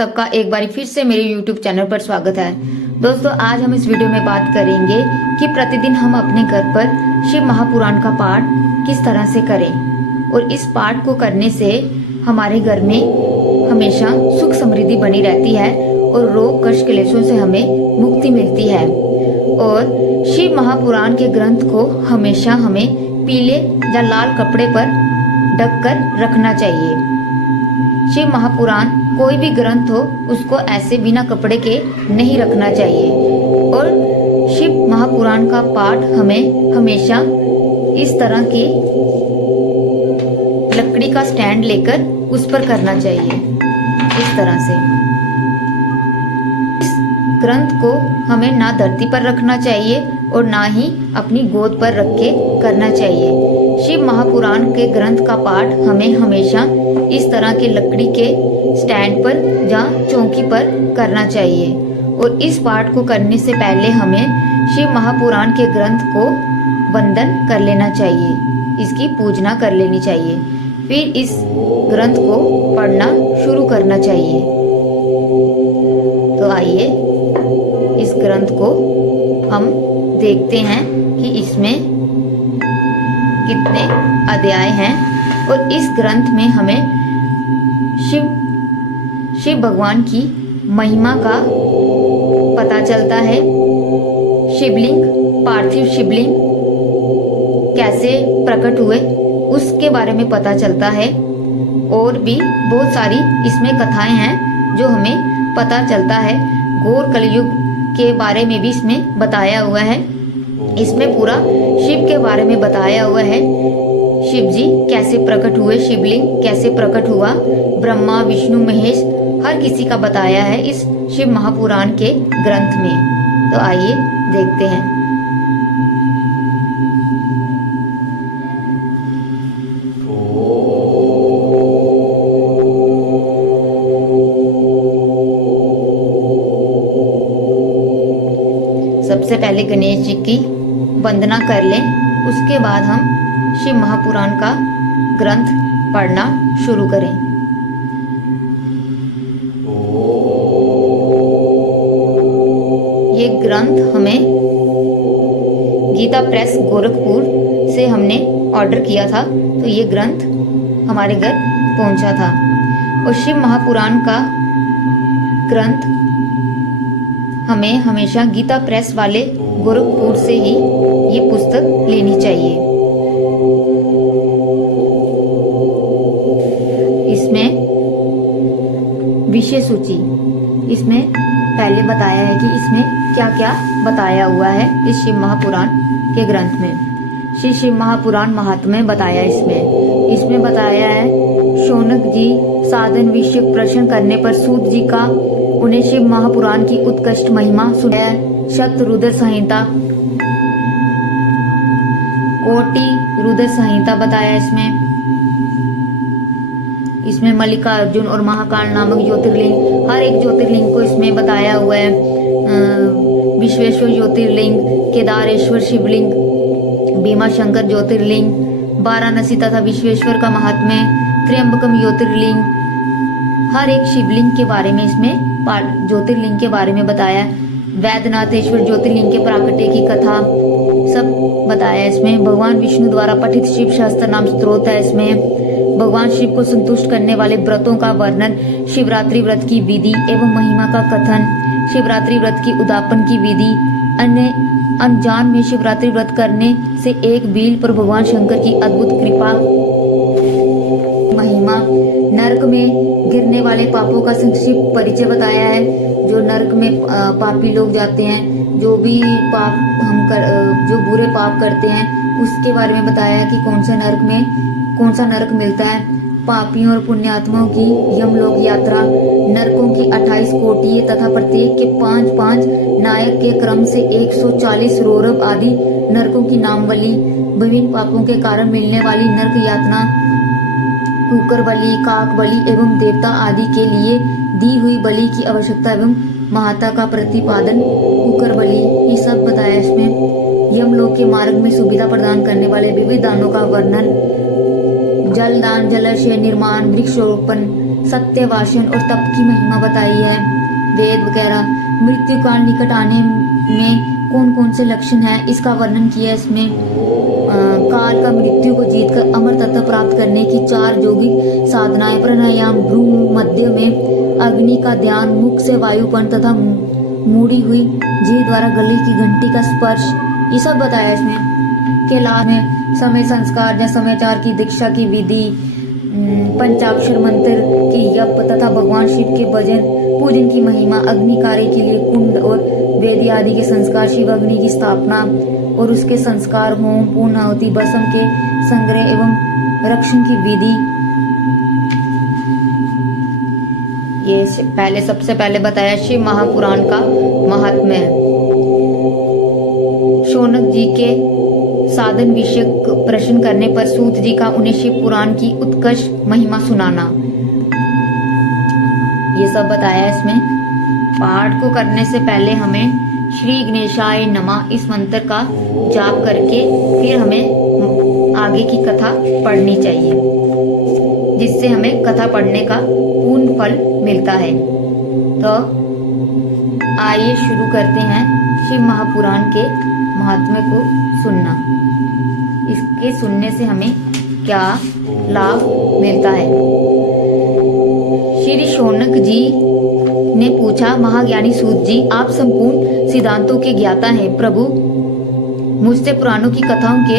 सबका एक बार फिर से मेरे YouTube चैनल पर स्वागत है। दोस्तों, आज हम इस वीडियो में बात करेंगे कि प्रतिदिन हम अपने घर पर शिव महापुराण का पाठ किस तरह से करें और इस पाठ को करने से हमारे घर में हमेशा सुख समृद्धि बनी रहती है और रोग कष्ट क्लेशों से हमें मुक्ति मिलती है। और शिव महापुराण के ग्रंथ को हमेशा हमें पीले या लाल कपड़े पर ढक कर रखना चाहिए। शिव महापुराण कोई भी ग्रंथ हो उसको ऐसे बिना कपड़े के नहीं रखना चाहिए। और शिव महापुराण का पाठ हमें हमेशा इस तरह की लकड़ी का स्टैंड लेकर उस पर करना चाहिए। इस तरह से इस ग्रंथ को हमें ना धरती पर रखना चाहिए और ना ही अपनी गोद पर रख के करना चाहिए। शिव महापुराण के ग्रंथ का पाठ हमें हमेशा इस तरह के लकड़ी के स्टैंड पर या चौकी पर करना चाहिए। और इस पाठ को करने से पहले हमें शिव महापुराण के ग्रंथ को वंदन कर लेना चाहिए, इसकी पूजना कर लेनी चाहिए। फिर इस ग्रंथ को पढ़ना शुरू करना चाहिए। तो आइए इस ग्रंथ को हम देखते हैं कि इसमें कितने अध्याय हैं। और इस ग्रंथ में हमें शिव भगवान की महिमा का पता चलता है। शिवलिंग, पार्थिव शिवलिंग कैसे प्रकट हुए उसके बारे में पता चलता है। और भी बहुत सारी इसमें कथाएं हैं जो हमें पता चलता है। घोर कलयुग के बारे में भी इसमें बताया हुआ है। इसमें पूरा शिव के बारे में बताया हुआ है। शिव जी कैसे प्रकट हुए, शिवलिंग कैसे प्रकट हुआ, ब्रह्मा विष्णु महेश हर किसी का बताया है इस शिव महापुराण के ग्रंथ में। तो आइए देखते हैं। सबसे पहले गणेश जी की वंदना कर लें, उसके बाद हम शिव महापुराण का ग्रंथ पढ़ना शुरू करें। ये ग्रंथ हमें गीता प्रेस गोरखपुर से हमने ऑर्डर किया था, तो ये ग्रंथ हमारे घर पहुंचा था। और शिव महापुराण का ग्रंथ हमें हमेशा गीता प्रेस वाले गोरखपुर से ही ये पुस्तक लेनी चाहिए। इसमें विषय सूची, इसमें पहले बताया है कि इसमें क्या क्या बताया हुआ है इस शिव महापुराण के ग्रंथ में। श्री शिव महापुराण महात्म्य बताया इसमें बताया है। शौनक जी साधन विषय प्रश्न करने पर सूत जी का उन्हें शिव महापुराण की उत्कृष्ट महिमा सुनाया। शतरुद्र संहिता, कोटि रुद्र संहिता बताया इसमें मल्लिकार्जुन और महाकाल नामक ज्योतिर्लिंग, हर एक ज्योतिर्लिंग को इसमें बताया हुआ है। विश्वेश्वर ज्योतिर्लिंग, केदारेश्वर शिवलिंग, भीमाशंकर ज्योतिर्लिंग, वाराणसी तथा विश्वेश्वर का महात्म्य, त्र्यंबकम ज्योतिर्लिंग, हर एक शिवलिंग के बारे में इसमें ज्योतिर्लिंग के बारे में बताया। वैद्यनाथेश्वर ज्योतिर्लिंग के प्राकट्य की कथा सब बताया इसमें। भगवान विष्णु द्वारा पठित शिव शास्त्र नाम स्त्रोत है इसमें। भगवान शिव को संतुष्ट करने वाले व्रतों का वर्णन, शिवरात्रि व्रत की विधि एवं महिमा का कथन, शिवरात्रि व्रत की उद्यापन की विधि, अन्य अनजान में शिवरात्रि व्रत करने से एक बील पर भगवान शंकर की अद्भुत कृपा, महिमा, नरक में गिरने वाले पापों का संक्षिप्त परिचय बताया है। जो नरक में पापी लोग जाते हैं, जो भी पाप जो बुरे पाप करते हैं उसके बारे में बताया है कि कौन सा नरक मिलता है। पापियों और पुण्यात्माओं की यमलोक यात्रा, नरकों की 28 कोटि तथा प्रत्येक के 5-5 नायक के क्रम से 140 रौरव आदि नरकों की नामवली, विभिन्न पापों के कारण मिलने वाली नरक यातना, कुकर बलि, काक बलि एवं देवता आदि के लिए दी हुई बलि की आवश्यकता एवं महत्ता का प्रतिपादन, कुकर बलि, ये सब बताया इसमें। यमलोक के मार्ग में सुविधा प्रदान करने वाले विविध दानों का वर्णन, जल दान, जलाशय निर्माण, वृक्षारोपण, सत्य भाषण और तप की महिमा बताई है, वेद वगैरह। मृत्यु काल निकट आने में कौन कौन से लक्षण हैं इसका वर्णन किया है इसमें। काल का मृत्यु को जीतकर अमर तत्व प्राप्त करने की 4 योगिक साधनाएं, प्राणायाम, भ्रूण मध्य में अग्नि का ध्यान, मुख से वायुपन तथा मुड़ी हुई जीभ द्वारा गले की घंटी का स्पर्श, ये सब बताया इसमें। के लाभ में समय संस्कार या समाचार की दीक्षा की विधि, पंचाक्षर मंत्र की जप तथा भगवान शिव के भजन पूजन की महिमा, अग्नि कार्य के लिए कुंड और वेदी आदि के संस्कार, शिव अग्नि की स्थापना और उसके संस्कार, होम, पूर्णाहुति, भस्म के संग्रह एवं रक्षण की विधि। ये सबसे पहले बताया शिव महापुराण का महात्म्य। शौनक जी के साधन विषयक प्रश्न करने पर सूत जी का उन्हें शिव पुराण की उत्कृष्ट महिमा सुनाना, ये सब बताया इसमें। पाठ को करने से पहले हमें श्री गणेशाय नमः इस मंत्र का जाप करके फिर हमें आगे की कथा पढ़नी चाहिए, जिससे हमें कथा पढ़ने का पूर्ण फल मिलता है। तो आइए शुरू करते हैं शिव महापुराण के महात्म्य को सुनना। इसके सुनने से हमें क्या लाभ मिलता है। श्री शौनक जी ने पूछा, महाज्ञानी सूत जी, आप संपूर्ण सिद्धांतों के ज्ञाता हैं। प्रभु, मुझसे पुराणों की कथाओं के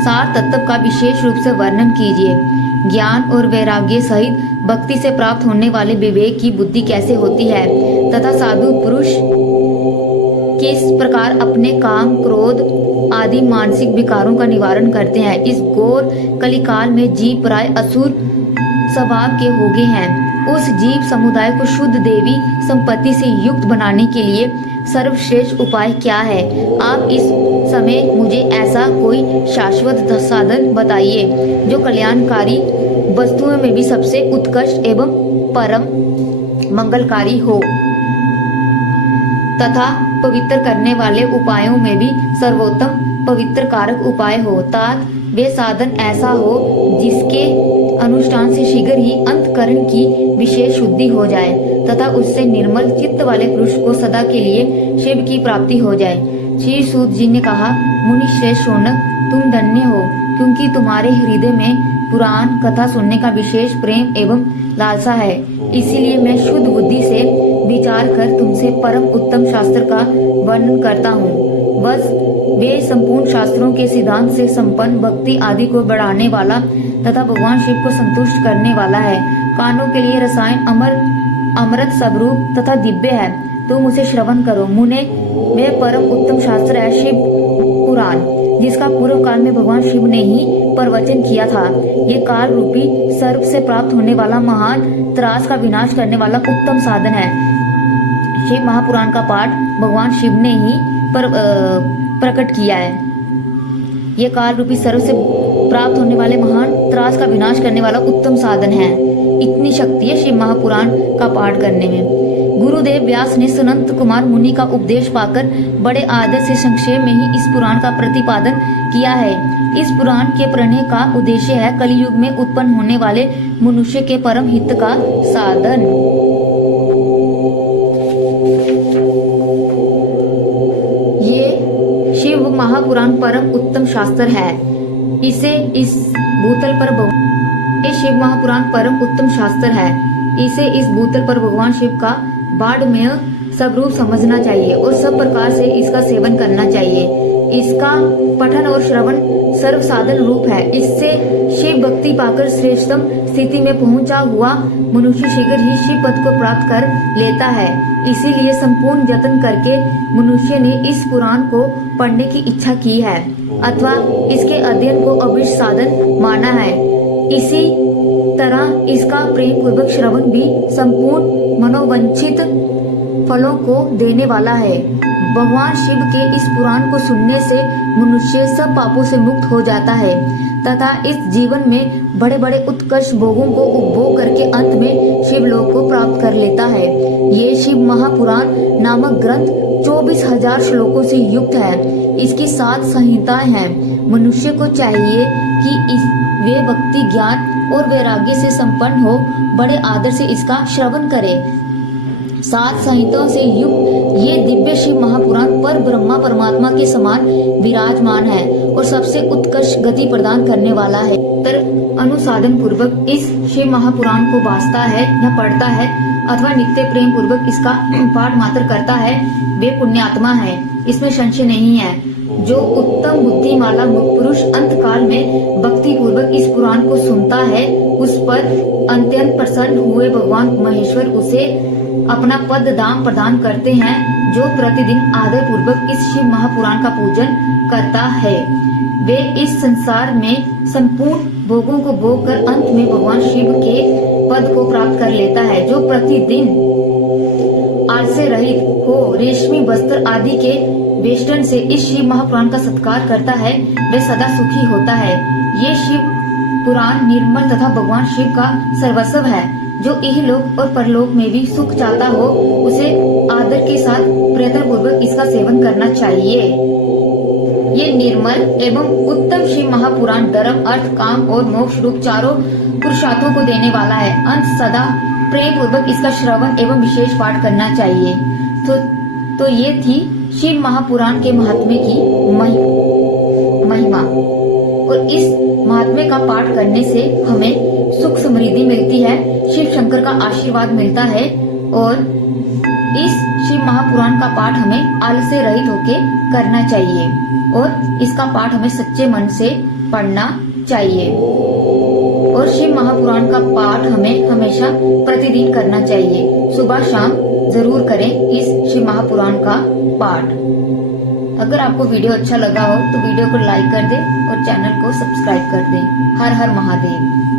सार तत्व का विशेष रूप से वर्णन कीजिए। ज्ञान और वैराग्य सहित भक्ति से प्राप्त होने वाले विवेक की बुद्धि कैसे होती है तथा साधु पुरुष किस प्रकार अपने काम, क्रोध आदि मानसिक विकारों का निवारण करते हैं। इस घोर कलिकाल में जीव प्राय असुर स्वभाव के हो गए हैं। उस जीव समुदाय को शुद्ध देवी संपत्ति से युक्त बनाने के लिए सर्वश्रेष्ठ उपाय क्या है? आप इस समय मुझे ऐसा कोई शाश्वत साधन बताइए जो कल्याणकारी वस्तुओं में भी सबसे उत्कृष्ट एवं परम मंगलकारी हो तथा पवित्र करने वाले उपायों में भी सर्वोत्तम पवित्र कारक उपाय हो। तात वे साधन ऐसा हो जिसके अनुष्ठान से शीघ्र ही अंतकरण की विशेष शुद्धि हो जाए तथा उससे निर्मल चित्त वाले पुरुष को सदा के लिए शिव की प्राप्ति हो जाए। श्री सूत जी ने कहा, मुनि श्रेष्ठ शौनक, तुम धन्य हो, क्योंकि तुम्हारे हृदय में पुराण कथा सुनने का विशेष प्रेम एवं लालसा है। इसीलिए मैं शुद्ध बुद्धि से विचार कर तुमसे परम उत्तम शास्त्र का वर्णन करता हूँ। बस वे संपूर्ण शास्त्रों के सिद्धांत से संपन्न, भक्ति आदि को बढ़ाने वाला तथा भगवान शिव को संतुष्ट करने वाला है। कानों के लिए रसायन अमृत स्वरूप तथा दिव्य है, तुम उसे श्रवण करो। मुने, वह परम उत्तम शास्त्र है शिव पुराण, जिसका पूर्व काल में भगवान शिव ने ही प्रवचन किया था। ये काल रूपी सर्प से प्राप्त होने वाला महान त्रास का विनाश करने वाला उत्तम साधन है। शिव महापुराण का पाठ भगवान शिव ने ही प्रकट किया है। ये काल रूपी सर्प से प्राप्त होने वाले महान त्रास का विनाश करने वाला उत्तम साधन है। इतनी शक्ति है शिव महापुराण का पाठ करने में। गुरुदेव व्यास ने सनंत कुमार मुनि का उपदेश पाकर बड़े आदर से संक्षेप में ही इस पुराण का प्रतिपादन किया है। इस पुराण के पढ़ने का उद्देश्य है कलयुग में उत्पन्न होने वाले मनुष्य के परम हित का साधन। ये शिव महापुराण परम उत्तम शास्त्र है। इसे इस भूतल पर शिव महापुराण परम उत्तम शास्त्र है। इसे इस भूतल पर भगवान शिव का बाढ़मय स्वरूप समझना चाहिए और सब प्रकार से इसका सेवन करना चाहिए। इसका पठन और श्रवण सर्व साधन रूप है। इससे शिव भक्ति पाकर श्रेष्ठतम स्थिति में पहुंचा हुआ मनुष्य शीघ्र ही शिव पद को प्राप्त कर लेता है। इसीलिए संपूर्ण यत्न करके मनुष्य ने इस पुराण को पढ़ने की इच्छा की है अथवा इसके अध्ययन को अभिष्ट साधन माना है। इसी तरह इसका प्रेम पूर्वक श्रवण भी संपूर्ण मनोवांछित फलों को देने वाला है। भगवान शिव के इस पुराण को सुनने से मनुष्य सब पापों से मुक्त हो जाता है तथा इस जीवन में बड़े बड़े उत्कर्ष भोगों को उपभोग करके अंत में शिवलोक को प्राप्त कर लेता है। ये शिव महापुराण नामक ग्रंथ 24,000 श्लोकों से युक्त है। इसकी 7 संहिताएं हैं। मनुष्य को चाहिए कि वे भक्ति, ज्ञान और वैराग्य से संपन्न हो बड़े आदर से इसका श्रवण करे। 7 संहिताओं से युक्त ये दिव्य शिव महापुराण पर ब्रह्मा परमात्मा के समान विराजमान है और सबसे उत्कृष्ट गति प्रदान करने वाला है। तर अनुसाधन पूर्वक इस शिव महापुराण को वाचता है या पढ़ता है अथवा नित्य प्रेम पूर्वक इसका पाठ मात्र करता है, वे पुण्यात्मा है, इसमें संशय नहीं है। जो उत्तम बुद्धिमाला पुरुष अंत काल में भक्ति पूर्वक इस पुराण को सुनता है, उस पर अत्यंत प्रसन्न हुए भगवान महेश्वर उसे अपना पद दाम प्रदान करते हैं। जो प्रतिदिन आदर पूर्वक इस शिव महापुराण का पूजन करता है, वे इस संसार में संपूर्ण भोगों को भोग कर अंत में भगवान शिव के पद को प्राप्त कर लेता है। जो प्रतिदिन आलस्य रहित हो रेशमी वस्त्र आदि के वेष्टन से इस शिव महापुराण का सत्कार करता है, वे सदा सुखी होता है। ये शिव पुराण निर्मल तथा भगवान शिव का सर्वस्व है। जो इहलोक और परलोक में भी सुख चाहता हो, उसे आदर के साथ प्रयत्न पूर्वक इसका सेवन करना चाहिए। ये निर्मल एवं उत्तम शिव महापुराण धर्म, अर्थ, काम और मोक्ष रूप चारों पुरुषार्थों को देने वाला है। अंत सदा प्रेम पूर्वक इसका श्रवण एवं विशेष पाठ करना चाहिए। तो ये थी शिव महापुराण के महात्म्य की महिमा, और इस महात्म्य का पाठ करने से हमें सुख समृद्धि मिलती है, शिव शंकर का आशीर्वाद मिलता है, और इस शिव महापुराण का पाठ हमें आलस्य रहित होके करना चाहिए और इसका पाठ हमें सच्चे मन से पढ़ना चाहिए। और शिव महापुराण का पाठ हमें हमेशा प्रतिदिन करना चाहिए। सुबह शाम जरूर करें इस शिव महापुराण का पाठ। अगर आपको वीडियो अच्छा लगा हो तो वीडियो को लाइक कर दें और चैनल को सब्सक्राइब कर दें। हर हर महादेव।